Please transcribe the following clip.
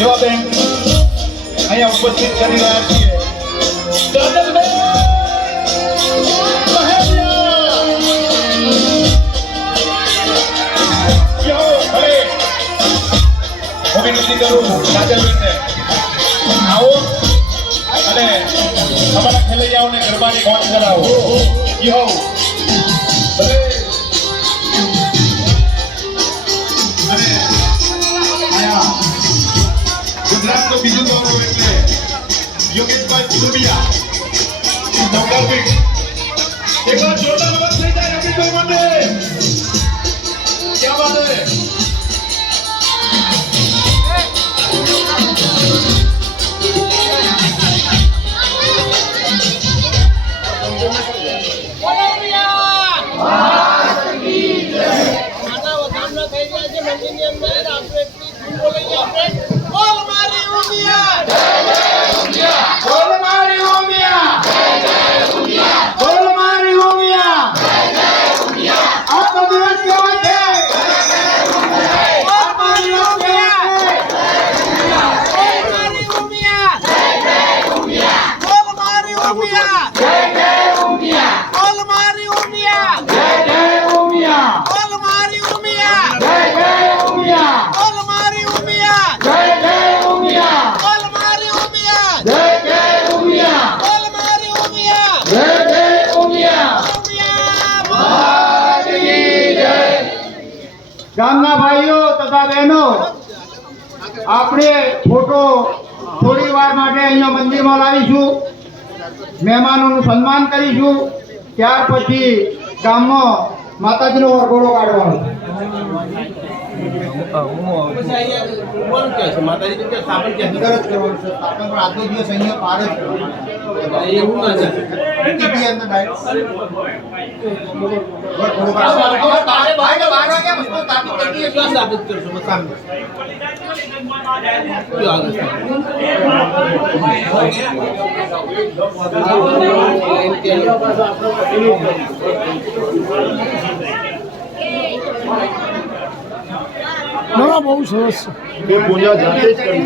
એવા બેન અહીંયા ઉપસ્થિત કરી રહ્યા છીએ. હું વિનંતી કરું કાજલબેનને આવો અને અમારા ખેલૈયાઓને ગરબાની મોજ કરાવો. યો ભલે અને આયા ગુજરાતનું બીજું ગૌરવ એટલે યોગેશભાઈ ચુરબિયા નવકારભાઈ એક વાર જોરદાર અવાજ થઈ જાય યોગેશભાઈ માટે. ક્યાં વાત હે. ગામના ભાઈઓ તથા બહેનો, આપણે ફોટો થોડી વાર માટે અહીંયા મંદિરમાં લાવીશું, મહેમાનોનું સન્માન કરીશું, ત્યાર પછી ગામમાં માતાજીનો વરઘોડો કાઢવાનો. માતાજી સ્થાપન કરવાનું છે. સ્થાપન પણ આજનો દિવસ અહીંયા પાર જ એવું ના છે. ના બહુ સરસ છે. પૂજા જાતે જ કરી.